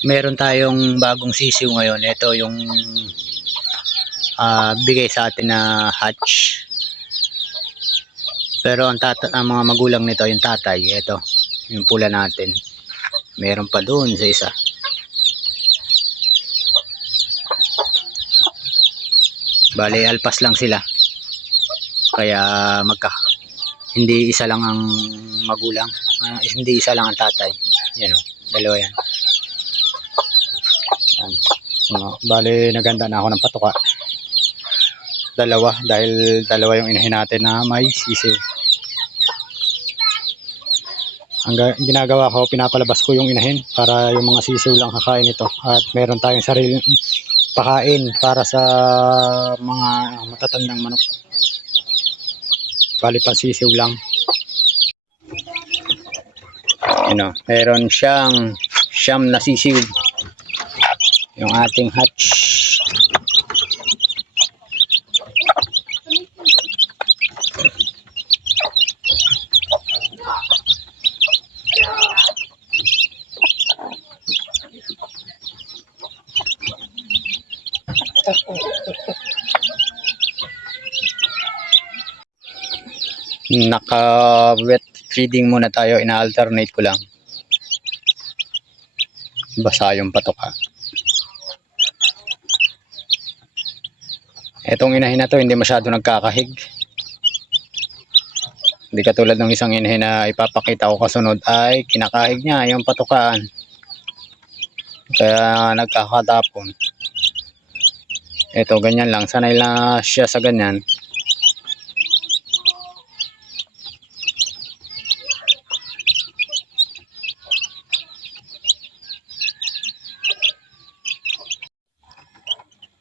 Meron tayong bagong sisiw ngayon. Ito yung bigay sa atin na hatch. Pero ang mga magulang nito, yung tatay, ito, yung pula natin. Meron pa doon sa isa. Bale, alpas lang sila. Kaya hindi isa lang ang magulang. Hindi isa lang ang tatay. Yan o, dalawa yan. Bale, naganda na ako ng patuka. Dalawa, dahil dalawa yung inahin natin na may sisiw. Ang ginagawa ko, pinapalabas ko yung inahin para yung mga sisiw lang kakain ito. At meron tayong sariling pakain para sa mga matatandang manok. Bali pa sisiw lang. Meron siyam na sisiw. Yung ating hatch. Naka-wet feeding muna tayo. Ina-alternate ko lang. Basa yung patoka. Etong inahin na to hindi masyado nagkakahig. Hindi katulad ng isang inahin na ipapakita ko kasunod ay kinakahig niya yung patukaan. Kaya nagkakatapon. Ito ganyan lang. Sanay na siya sa ganyan.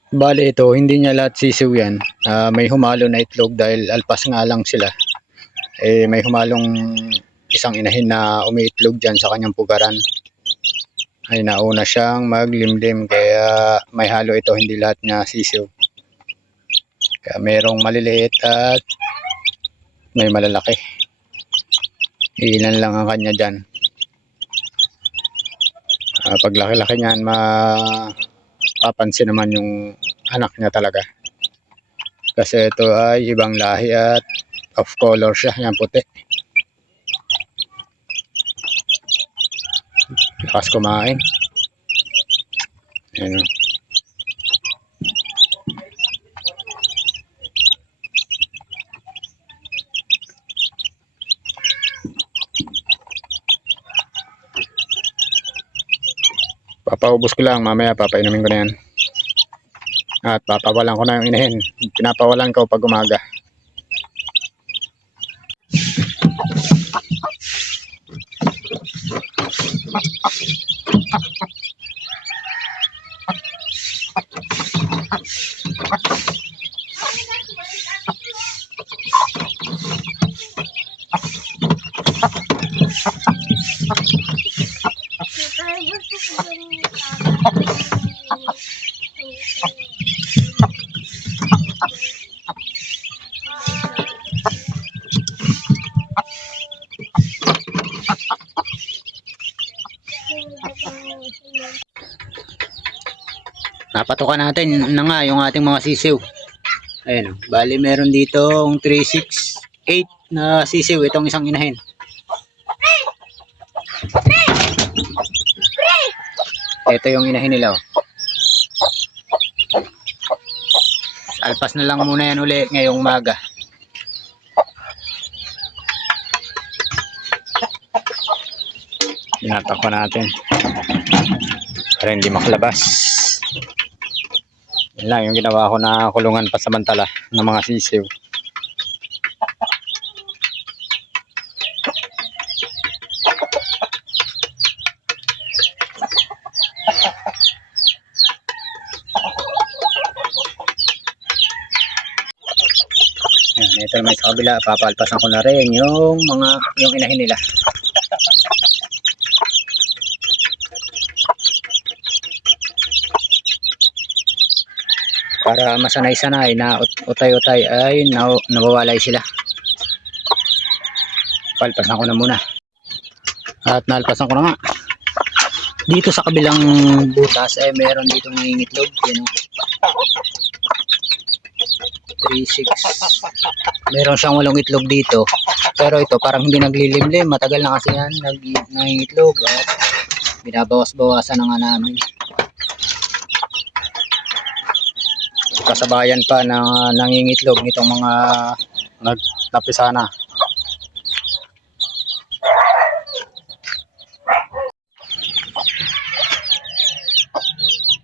Bali ito, hindi niya lahat sisiw yan. May humalo na itlog dahil alpas nga lang sila. May humalong isang inahin na umiitlog dyan sa kanyang pugaran. Ay nauna siyang maglimlim kaya may halo ito, hindi lahat niya sisiw. Kaya mayroong maliliit at may malalaki. Ilan lang ang kanya dyan. Pag laki-laki niyan, papansin naman yung anak niya talaga kasi ito ay ibang lahi at off color siya, yan puti, lakas kumain. Ayan. Papaubos ko lang, mamaya papainumin ko na yan. At papawalan ko na yung inahin. Pinapawalan ko pag umaga. Napatukan natin na nga yung ating mga sisiw. Ayun, bali meron dito 368 na sisiw itong isang inahin. Ito yung inahin nila. Alpas na lang muna yan uli ngayong umaga. Tinatakpan natin para hindi makalabas. Yan lang yung ginawa ko na kulungan pasamantala ng mga sisiw. Yan, ito naman sa kabila, papalpasan ko na rin yung inahin nila. Para masanay-sanay na utay-utay ay nawawalay sila. Palpasan ko na muna. At nalpasan ko na nga. Dito sa kabilang butas ay meron dito nangingitlog. Yan, 3, 6. Meron siyang 8 itlog dito. Pero ito parang hindi naglilimlim. Matagal na kasi yan nangingitlog. At binabawas-bawasan na nga namin. Kasabayan pa na nangingitlog nitong mga nagtapisa na.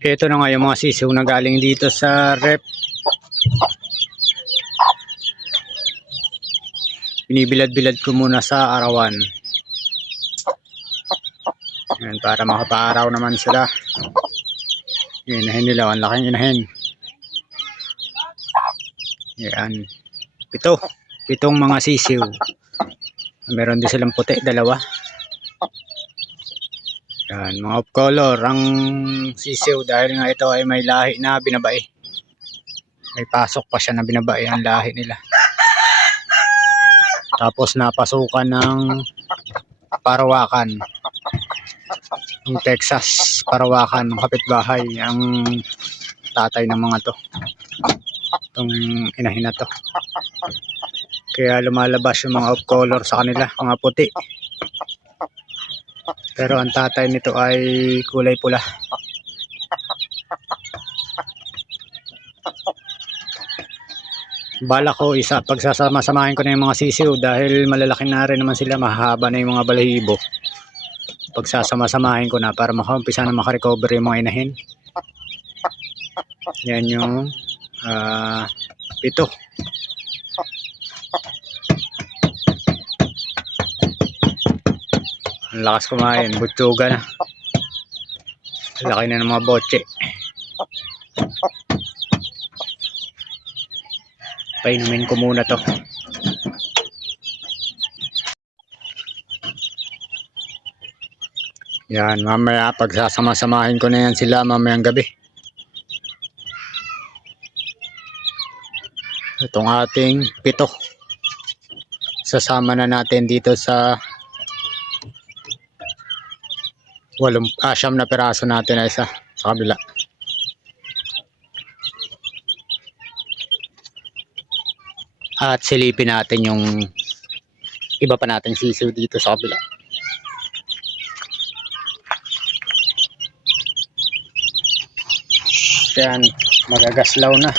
Ito na nga yung mga sisiw na galing dito sa rep. Binibilad-bilad ko muna sa arawan. Yan, para makapaaraw naman sila. Yung inahin nila, ang laking inahin. Yan. 7 mga sisiw. Meron din silang puti, 2. Yan, mga off color ang sisiw dahil nga ito ay may lahi na binabae. May pasok pa siya na binabae ang lahi nila. Tapos napasukan ng Parawakan. Yung Texas Parawakan, ng kapitbahay ang tatay ng mga to. Itong inahin na to. Kaya lumalabas yung mga off color sa kanila, mga puti. Pero ang tatay nito ay kulay pula. Bala ko pagsasama-samahin ko na yung mga sisiw dahil malalaki na rin naman sila, mahaba na yung mga balahibo. Pagsasama-samahin ko na para makaumpisa na makarecover yung mga inahin. Yan yung 7. Ang lakas kumain, butsuga na. Laki na ng mga botse. Painumin ko muna to. Yan, mamaya pagsasama-samahin ko na yan sila mamayang gabi. Itong ating 7. Sasama na natin dito sa 9 na piraso natin na isa sa kabila. At silipin natin yung iba pa nating sisiw dito sa kabila. Yan, magagaslaw na.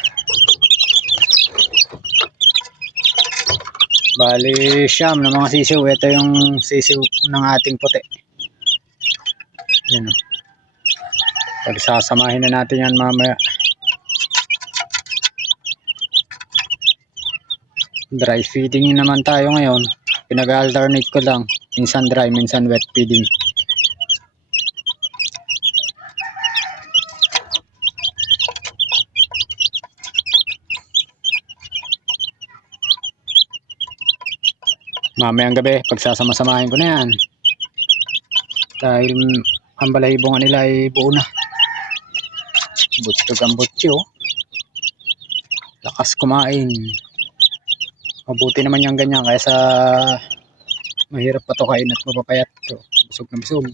Bali 9 na mga sisiw. Ito yung sisiw ng ating puti. Yan. Pagsasamahin na natin yan mamaya. Dry feeding naman tayo ngayon. Pinag-alternate ko lang. Minsan dry, minsan wet feeding. Mamayang gabi, pagsasama-samahin ko na yan. Dahil ang balahibong nila ay buo na. Butchog ang butcho. Lakas kumain. Mabuti naman yung ganyan kaysa mahirap patukain at mapapayat. Busog na busog.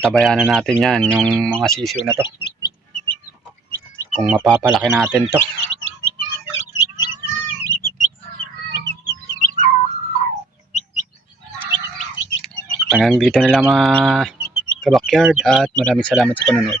Tabayan na natin yan, yung mga sisiw na to. Kung mapapalaki natin to. Hanggang dito na lang mga kabakyard at maraming salamat sa panonood.